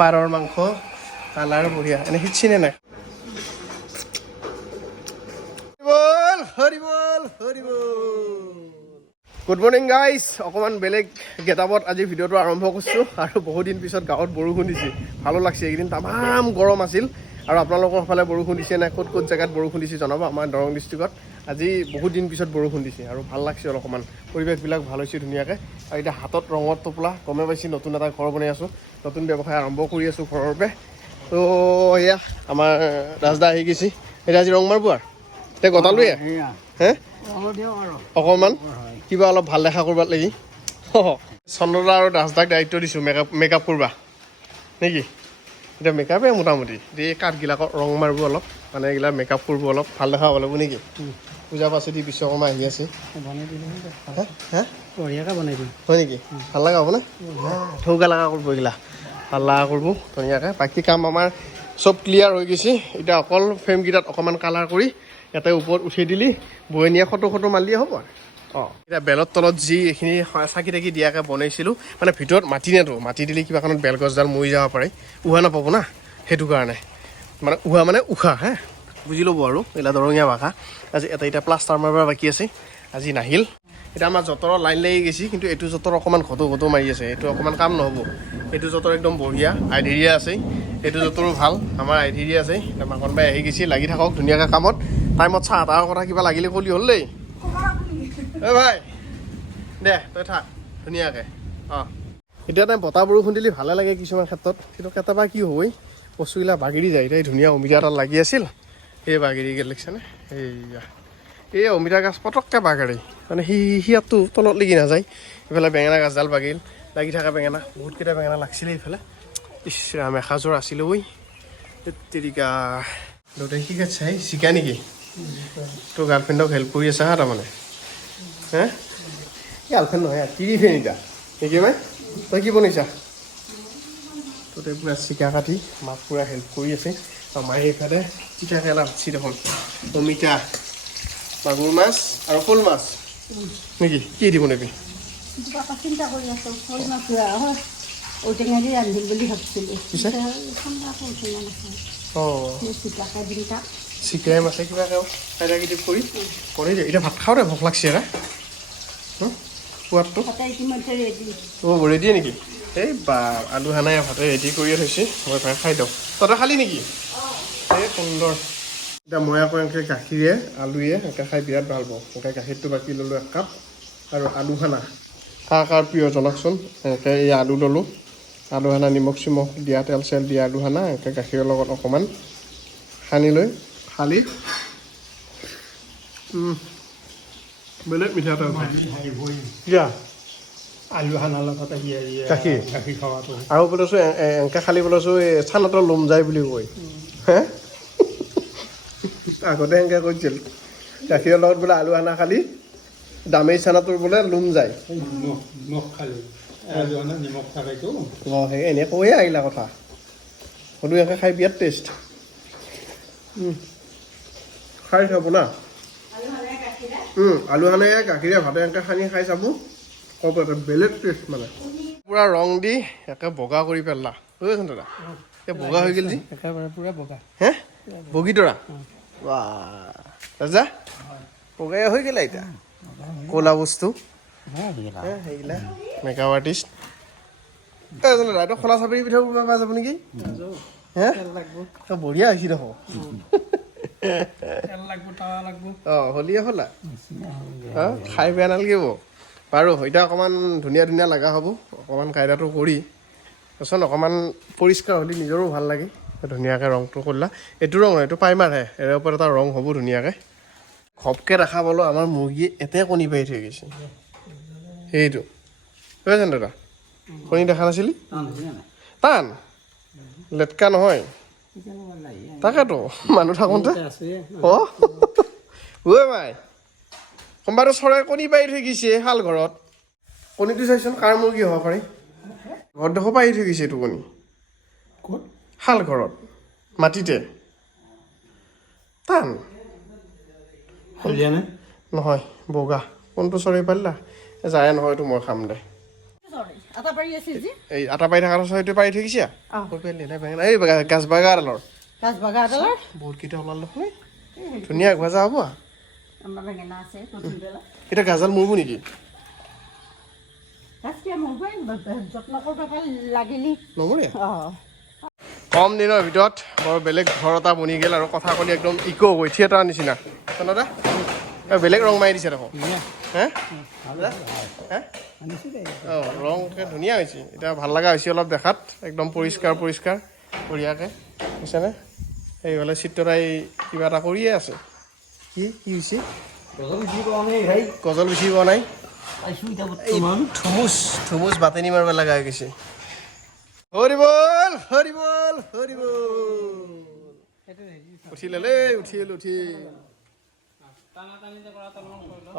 পাৰৰ মাংস কালাৰ বঢ়িয়া এনে সিচিনে নাই গুড মৰ্নিং গাইজ অকণমান বেলেগ গেটআপত আজি ভিডিঅ'টো আৰম্ভ কৰিছোঁ আৰু বহুত দিন পিছত গাঁৱত বৰষুণ দিছে ভালো লাগছে এইকেইদিন তামাম গৰম আছিল আৰু আপোনালোকৰ ফালে বৰষুণ দিছে নাই ক'ত ক'ত জেগাত বৰষুণ দিছে জনাব আমাৰ দৰং ডিষ্ট্ৰিক্টত আজি বহুত দিন পিছত বৰষুণ দিছে আৰু ভাল লাগছে অকণমান পৰিৱেশবিলাক ভাল হৈছে ধুনীয়াকৈ আৰু এতিয়া হাতত ৰঙৰ টোপোলা গমে পাইছে নতুন এটা ঘৰ বনাই আছোঁ নতুন ব্যৱসায় আৰম্ভ কৰি আছোঁ ঘৰৰ পৰা তো এয়া আমাৰ ৰাজদা আহি গৈছে এতিয়া আজি ৰং মাৰব আৰু এতিয়া গতালোৱে হে অকণমান কিবা অলপ ভাল দেখা কৰিব লাগি চন্দ্ৰদা আৰু ৰাজদাক দায়িত্ব দিছোঁ মেকআপ কৰবা নেকি এতিয়া মেকআপে মোটামুটি এই কাঠগিলাকত ৰং মাৰিব অলপ মানে এইগিলা মেকআপ কৰিব অলপ ভাল দেখা হ'ব লাগিব নেকি পূজা পাছতি বিশ্বকৰ্মা আহি আছে বঢ়িয়াকৈ বনাই দিম হয় নেকি ভাল লগা হ'ব নে ঠৌকা লগা কৰিব এইগিলা ভাল লগা কৰিব ধুনীয়াকৈ বাকী কাম আমাৰ চব ক্লিয়াৰ হৈ গৈছে এতিয়া অকল ফ্ৰেমকেইটাত অকণমান কালাৰ কৰি ইয়াতে ওপৰত উঠি দিলি বৈনীয়ে ফটো মাৰিলে হ'ব আৰু এতিয়া বেলৰ তলত যি এইখিনি চাকি তাকি দিয়াকৈ বনাইছিলোঁ মানে ভিতৰত মাটি নাতো মাটি দিলে কিবা কাৰণত বেলগছডাল মৰি যাব পাৰে উহা নাপাব না সেইটো কাৰণে মানে উহা মানে উশাহ হে বুজি ল'ব আৰু এইবিলাক দৰঙীয়া ভাষা আজি এতিয়া প্লাষ্টাৰ মাৰিব বাকী আছে আজি নাহিল এতিয়া আমাৰ যঁতৰৰ লাইন লাগি গৈছে কিন্তু এইটো যঁতৰ অকণমান ঘটো মাৰি আছে এইটো অকণমান কাম নহ'ব এইটো যঁতৰ একদম বঢ়িয়া আইধেৰিয়া আছে এইটো যঁতৰো ভাল আমাৰ আইধেৰিয়া আছে এতিয়া মাকন বাই আহি গৈছে লাগি থাকক ধুনীয়াকৈ কামত টাইমত চাহ তাৰ কথা কিবা লাগিলে ক'লি হ'ল দেই এই ভাই দে তই থাক ধুনীয়াকৈ এতিয়া তাই বতাহ বৰষুণ দিলে ভালে লাগে কিছুমান ক্ষেত্ৰত কিন্তু কেতিয়াবা কি হ'ব বস্তুবিলাক বাগিৰি যায় এতিয়া ধুনীয়া অমিতা এডাল লাগি আছিল এই বাগিৰি গেল দেখিছেনে এইয়া এই অমিতা গাছ পটককৈ বাগৰে মানে সিয়াতটো তলত লাগি নাযায় এইফালে বেঙেনা গাছডাল বাগিল লাগি থকা বেঙেনা বহুতকেইটা বেঙেনা লাগছিলে এইফালে ইছৰাম এসাঁজৰ আছিলে ঐ তেৰিকা দেউতাই কি গাছ চাই শিকা নেকি তোৰ গাৰ্লফ্ৰেণ্ডক হেল্প কৰি আছা হা তাৰমানে হে গাৰ্লফ্ৰেণ্ড নহয় তিৰিফেন এতিয়া নেকি মাই তই কি বনাইছা তোতে পূৰা চিকা কাটি মাক পূৰা হেল্প কৰি আছে আৰু মায়ে এইফালে তিতা কেৰেলা ভাজি দেখোন অমিতা মাগুৰ মাছ আৰু শ'ল মাছ নেকি কি দিব নেকি চিন্তা কৰি আছোঁ শ'ল মাছ ঔটেঙা দি ৰান্ধিম বুলি ভাবিছিলোঁ চিকাই মাছে কিবা কাইদা কিটিপ কৰি দিয়ে এতিয়া ভাত খাওঁ দে ভোক লাগছে ৰে সোৱাদটো ৰেডি নেকি এই বা আলু সানাই ভাতে ৰেডি কৰিয়ে থৈছে মই ভাই খাই দিওঁ তহঁতে খালি নেকি এই সুন্দৰ এতিয়া মই আকৌ এনেকৈ গাখীৰে আলুৱে এনেকৈ খাই বিৰাট ভাল পাওঁ এনেকৈ গাখীৰটো বাকি ল'লোঁ 1 কাপ আৰু আলু সানা কাৰ প্ৰিয় জনাকচোন এনেকৈ এই আলু ল'লোঁ আলু সানা নিমখ চিমখ দিয়া তেল চেল দিয়া আলু সানা এনেকৈ গাখীৰৰ লগত অকণমান সানি লৈ খালি বেলেগ মিঠা এটা কিয়া আলু সানাৰ লগত গাখীৰ খোৱাটো আৰু বোলেছোঁ এনেকৈ খালি বোলেছোঁ এই চানাতৰ লোম যায় বুলি কয় হে আগতে এনেকৈ কৈছিল গাখীৰৰ লগত বোলে আলু সানা খালি দামেই চানাটোৰ বোলে লোম যায় নিমখ খালি নিমখ থাকেতো সেই এনেই কৈয়ে আহিলা কথা সদু এনেকৈ খাই বিৰাট টেষ্ট খাই চাব না আলু সানে গাখীৰে ভাতে এনেকৈ সানি খাই চাব ক'ব এটা বেলেগ টেষ্ট মানে পূৰা ৰং দি একে বগা কৰি পেলালা বুজিছেন দাদা এই বগা হৈ গ'ল যি একেবাৰে পূৰা বগা হে বগীতৰা বা ৰাজা বগাই হৈ গ'লা এতিয়া ক'লা বস্তু সেইগিলা মেকআপ আৰ্টিষ্ট এজন ৰাইটো খোলা চাপৰি পিঠা পোৱা যাব নেকি হে বঢ়িয়া হৈছে দেখোন হলিয়ে হলা খাই বেয়া নালাগিব বাৰু এতিয়া অকণমান ধুনীয়া লগা হ'ব অকণমান কাইদাটো কৰি তাৰপিছত অকণমান পৰিষ্কাৰ হ'লে নিজৰো ভাল লাগে ধুনীয়াকৈ ৰংটো কৰিলা এইটো ৰং নহয় এইটো প্ৰাইমাৰহে ইয়াৰ ওপৰত এটা ৰং হ'ব ধুনীয়াকৈ ঘপকৈ দেখা পালোঁ আমাৰ মুৰ্গী এতে কণী পাৰি থৈ গৈছে সেইটো বুজিছেন দাদা কণী দেখা নাছিলি টান লেটকা নহয় তাকেতো মানুহ থাকোঁতে ঐ মাই কোনোবাটো চৰাই কণী পাৰি থৈ গৈছে শাল ঘৰত কণীটো চাইছোন কাৰ মুৰ্গী হ'ব পাৰে ঘৰত দেখো পাৰি থৈ গৈছে এইটো কণী শাল ঘৰত মাটিতে টান নহয় বগা কোনটো চৰাই পাৰিলা যায় নহয় এইটো মই খাম দে আটা পাৰি আছে যি এই আটা পাৰি থকাৰ সেইটো পাৰি থৈ গৈছে অঁ এই গাছ বাগাডালৰ গাছ বগা এডালৰ বহুতকেইটা ওলাল নহয় ধুনীয়া ভজা হ'ব আমাৰ বেঙেনা আছে প্ৰথম বেলা এতিয়া গাজাল মৰিব নেকি গাছকে মোবাইল যত্ন কৰিব ভাল লাগিলি নমৰে অঁ কম দিনৰ ভিতৰত বৰ বেলেগ ঘৰ এটা বনি গ'ল আৰু কথা ক'লি একদম ইক' হৈ থিয়েটাৰৰ নিচিনা দাদা বেলেগ ৰং মাৰি দিছে দেখোন হে অঁ ৰং ধুনীয়া হৈছে এতিয়া ভাল লগা হৈছে অলপ দেখাত একদম পৰিষ্কাৰ পৰিষ্কাৰ বঢ়িয়াকৈ বুজিছেনে সেইফালে চিত্ৰতাই কিবা এটা কৰিয়ে আছে কি হৈছে গজল বেছি পোৱা নাই থুমুচ বাটেনি মাৰিব লগা হৈ গৈছে হৰি বল হৰি বল হৰি বল উঠিলে উঠিল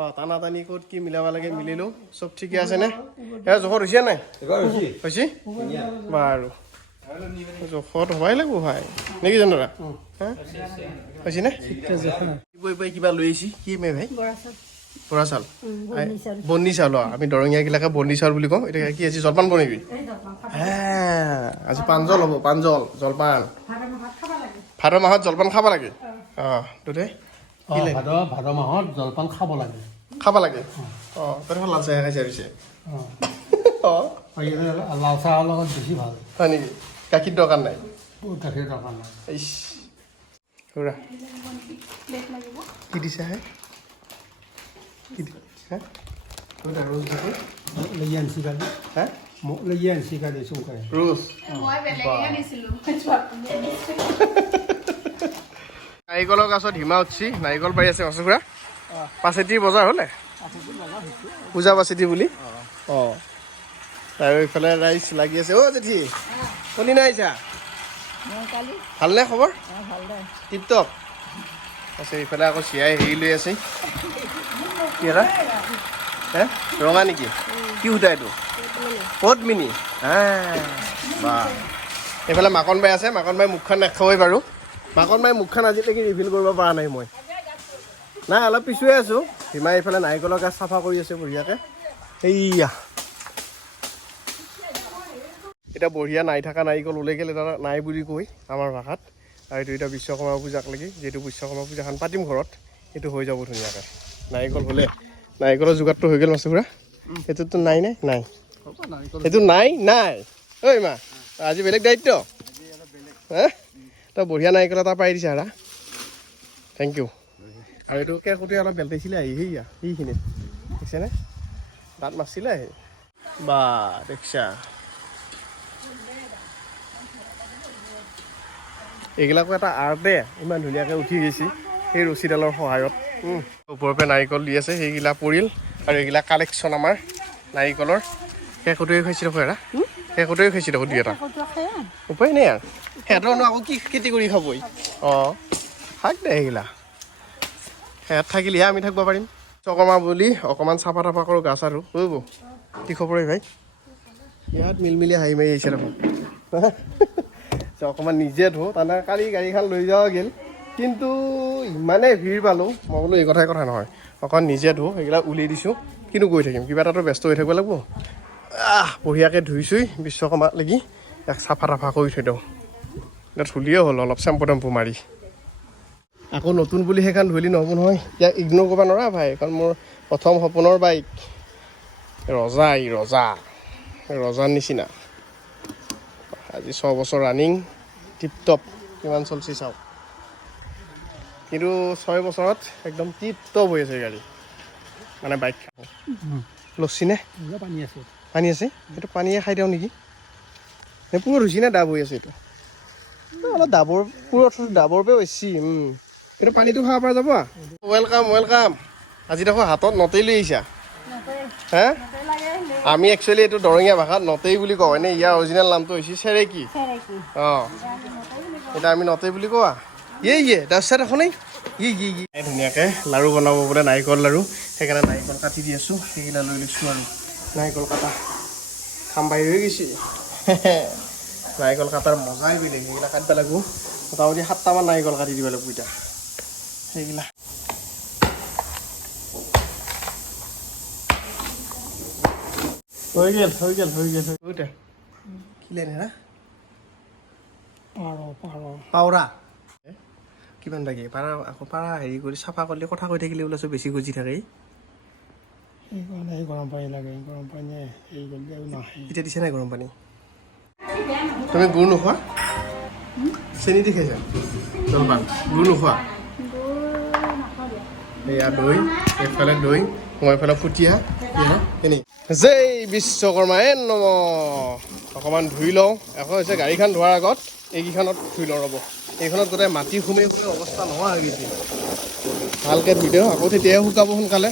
অঁ টানা টানি ক'ত কি মিলাব লাগে মিলিলোঁ চব ঠিকে আছেনে এয়া জোখত হৈছে নাই হৈছে বাৰু জোখত হ'বাই লাগিব ভাই নেকি জানো দাদা হৈছেনে কিবা লৈ আহিছি কি মে ভাই বৰা চাউল বন্নি চাউল আমি দৰঙীয়াগিলাকে বন্নি চাউল বুলি কওঁ এতিয়া কি আছে জলপান বনাবি হে আজি পাঞ্জল হ'ব পাঞ্জল জলপান ভাদ মাহত জলপান খাব লাগে অঁ তোতে ভাদ মাহত জলপান খাব লাগে অঁ তই লাল চাহ খাইছে পিছে অঁ লাল চাহৰ লগত বেছি ভাল হয় নেকি গাখীৰ দৰকাৰ নাই গাখীৰ দৰকাৰ নাই খুৰা কি দিছা হে লেগি আনিছি কালি হে মোক লেগি আনিছি কালি চুমকাই ৰোজ নাৰিকলৰ গছত হিমা উঠছি নাৰিকল পাৰি আছে মাছৰ খুৰা পাচেতি বজাৰ হ'লে পূজা পাচেতি বুলি অঁ আৰু এইফালে ৰাইজ লাগি আছে অ' জেঠি কলি নাই আহিছা ভালনে খবৰ টিপ টপ আছে এইফালে আকৌ চিয়াই হেৰি লৈ আছে কি এটা হে ৰঙা নেকি কি সূতা এইটো পদ্মিনী হা বা এইফালে মাকন বাই আছে মাকন বাই মুখখন নাখাবই বাৰু মাকন বাই মুখখন আজিলৈকে ৰিভিল কৰিব পৰা নাই মই নাই অলপ পিছুৱাই আছোঁ হিমাই এইফালে নাৰিকলৰ গাছ চাফা কৰি আছে বঢ়িয়াকৈ এইয়া এতিয়া বঢ়িয়া নাই থকা নাৰিকল ওলাই গ'ল এটা নাই বুলি কৈ আমাৰ ভাষাত আৰু এইটো এতিয়া বিশ্বকৰ্মা পূজাক লাগি যিহেতু বিশ্বকৰ্মা পূজাখন পাতিম ঘৰত সেইটো হৈ যাব ধুনীয়াকৈ নাৰিকল হ'লে নাৰিকলৰ যোগাৰটো হৈ গ'ল মাছৰ খুৰা সেইটোতো নাই সেইটো নাই ঐ মা আজি বেলেগ দায়িত্ব হা তই বঢ়িয়া নাৰিকল এটা পাই দিছা দাদা থেংক ইউ আৰু এইটো কেকুটি অলপ বেলটাইছিলে আহি সেয়া সেইখিনিত দেখিছেনে দাঁত মাৰিছিলে আহি বা দেখিছা এইগিলাকো এটা আৰ্টে ইমান ধুনীয়াকৈ উঠি গৈছে সেই ৰছীডালৰ সহায়ত ওপৰৰ পৰা নাৰিকল দি আছে সেইগিলা পৰিল আৰু এইগিলা কালেকশ্যন আমাৰ নাৰিকলৰ কেকুটোৱে খাইছে দেখোন এটা কেকুটোৱে খাইছে দেখোন দুই এটা উপায় নাই আৰু সিহঁতৰনো আকৌ কি খেতি কৰি খাবই অঁ থাক দে সেইগিলা সিহঁত থাকিলেহে আমি থাকিব পাৰিম চকমা বুলি অকণমান চাফা তাফা কৰোঁ গাছ আৰু ৰ'ব কি খবৰ ভাই ইয়াত মিলমিলি হাঁহি মাৰি আহিছে দেখোন অকণমান নিজে ধো তাৰমানে কালি গাড়ীখন লৈ যোৱা গ'ল কিন্তু ইমানেই ভিৰ পালোঁ মই বোলো এই কথাই কথা নহয় অকণ নিজে ধো সেইবিলাক উলিয়াই দিছোঁ কিন্তু গৈ থাকিম কিবা এটাতো ব্যস্ত হৈ থাকিব লাগিব বঢ়িয়াকৈ ধুইছোঁ বিশ্বকৰ্মাক লাগি এক চাফা তাফা কৰি থৈ দিওঁ এতিয়া ধুলিয়ে হ'ল অলপ চেম্পু টেম্পু মাৰি আকৌ নতুন বুলি সেইখন ধুলি নহ'ব নহয় ইয়াক ইগন'ৰ কৰিব নোৱাৰা ভাই কাৰণ মোৰ প্ৰথম সপোনৰ বাইক ৰজাৰ নিচিনা আজি 6 বছৰ ৰানিং টিপ টপ কিমান চলিছে চাওক কিন্তু 6 বছৰত একদম টিপ টপ হৈ আছে গাড়ী মানে বাইক লচ্ছিনে পানী আছে এইটো পানীয়ে খাই দিওঁ নেকি নে পুৰত হৈছে নে ডাব হৈ আছে এইটো অলপ ডাবৰ পুৰত ডাবৰ পে হৈছে এইটো পানীটো খাব পৰা যাব ৱেলকাম আজি দেখোন হাতত নতেই লৈ আহিছা হে আমি একচুৱেলি এইটো দৰঙীয়া ভাষাত নতেই বুলি কওঁ এনে ইয়াৰ অৰিজিনেল নামটো হৈছে চেৰেকি অঁ এতিয়া আমি নতেই বুলি কোৱা তাৰপিছত এখন ধুনীয়াকৈ লাড়ু বনাব বোলে নাৰিকল লাড়ু সেইকাৰণে নাৰিকল কাটি দি আছোঁ সেইকেইটা লৈ লৈছোঁ আৰু নাৰিকল কাটা খাম বাহিৰ হৈ গৈছে নাৰিকল কাটাৰ মজাই বেলেগ সেইগিলা কাটিব লাগিব মোটামুটি 7টামান নাৰিকল কাটি দিব লাগিব এতিয়া সেইগিলা হৈ গেল কিলে নে পাওৰা কিমান লাগে পাৰা আকৌ পাৰা হেৰি কৰি চাফা কৰিলে কথা কৈ থাকিলে ওলাইছো বেছি গুজি থাকে সেইকাৰণে গৰম পানী লাগে গৰম পানী হেৰি কৰিলে আৰু নাহে এতিয়া দিছে নাই গৰম পানী তুমি গুড় নোখোৱা চেনি দি খাইছা জলপান গুড় নোখোৱা এয়া দৈ এইফালে দৈ মই এইফালে ফুটিয়া এনে জয় বিশ্বকৰ্মাই নম অকণমান ধুই লওঁ আকৌ হৈছে গাড়ীখন ধোৱাৰ আগত এইকেইখনত ধুই লওঁ ৰ'ব এইখনত গোটেই মাটি সোমাই অৱস্থা নোহোৱা হৈ গৈছে ভালকৈ ধুই দিওঁ আকৌ তেতিয়াহে শুকাব সোনকালে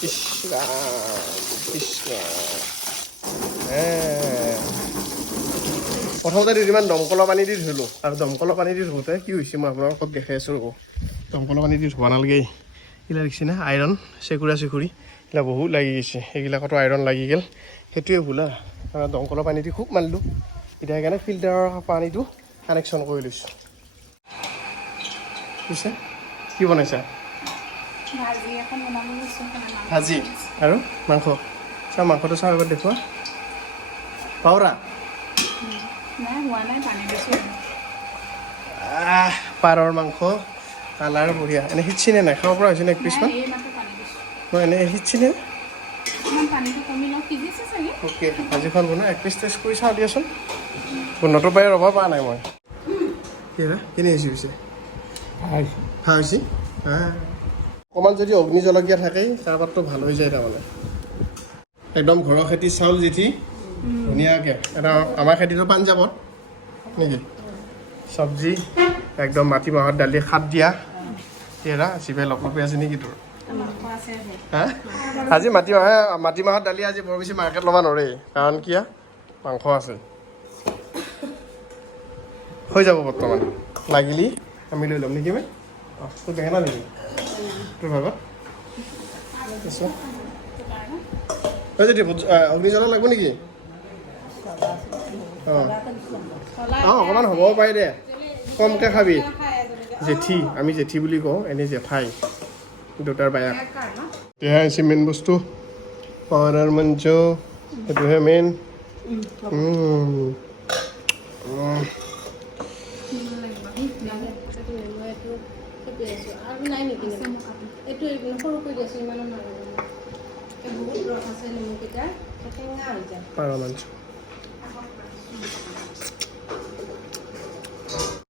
কৃষ্ণ প্ৰথমতে দুদিনমান দমকলৰ পানী দি ধুলোঁ আৰু দমকলৰ পানী দি ধুওঁতে কি হৈছে মই আপোনালোকক দেখাই আছোঁ ৰ'ব দমকলৰ পানী দি ধোৱা নালাগে এইবিলাক দেখিছে না আইৰণ চেকুৰা চেকুৰি এইবিলাক বহুত লাগি গৈছে এইবিলাকতো আইৰণ লাগি গ'ল সেইটোৱে ভুল আৰু দমকলৰ পানী দি খুব মাৰিলোঁ এতিয়া সেইকাৰণে ফিল্টাৰৰ পানীটো কানেকশ্যন কৰি লৈছোঁ বুজিছে কি বনাইছা ভাজি আৰু মাংস চাওঁ মাংসটো চাওঁ আগত দেখুৱা পাওৰা পাৰৰ মাংস কালাৰ বঢ়িয়া এনে সিঁচিনে নাই খাব পৰা হৈছেনে এক পিচমান মই এনে সিঁচিনে অ'কে ভাজিখন বনাই এক পিচ টেষ্ট কৰি চাওঁ দিয়াচোন গোন্ধটো পাই ৰ'ব পৰা নাই মই কি কেনে হৈছে পিছে ভাল হৈছে অকণমান যদি অগ্নি জলকীয়া থাকে চাহপাতটো ভাল হৈ যায় তাৰমানে একদম ঘৰৰ খেতি চাউল জিঠি ধুনীয়াকৈ এটা আমাৰ খেতিটো পাঞ্জাৱত নেকি চব্জি একদম মাটিমাহৰ দালি খাত দিয়া এৰা চিপাই লপলপি আছে নেকি তোৰ হা আজি মাটিমাহৰ দালি আজি বৰ বেছি মাৰ্কেট ল'ব নোৱাৰে কাৰণ কিয় মাংস আছে হৈ যাব বৰ্তমান লাগিলি আমি লৈ ল'ম নেকি মই অঁ তোৰ বেঙেনা নেকি তোৰ ভাগত তই যদি অগ্নি জ্বলা লাগিব নেকি অঁ অঁ অকণমান হ'ব পাৰে দে কমকৈ খাবি জেঠী আমি জেঠী বুলি কওঁ এনেই জেঠাই দেউতাৰ বায়াক এয়া হৈছে মেইন বস্তু পাউডাৰ মঞ্চ সেইটোহে মেইন পাৰ মাংস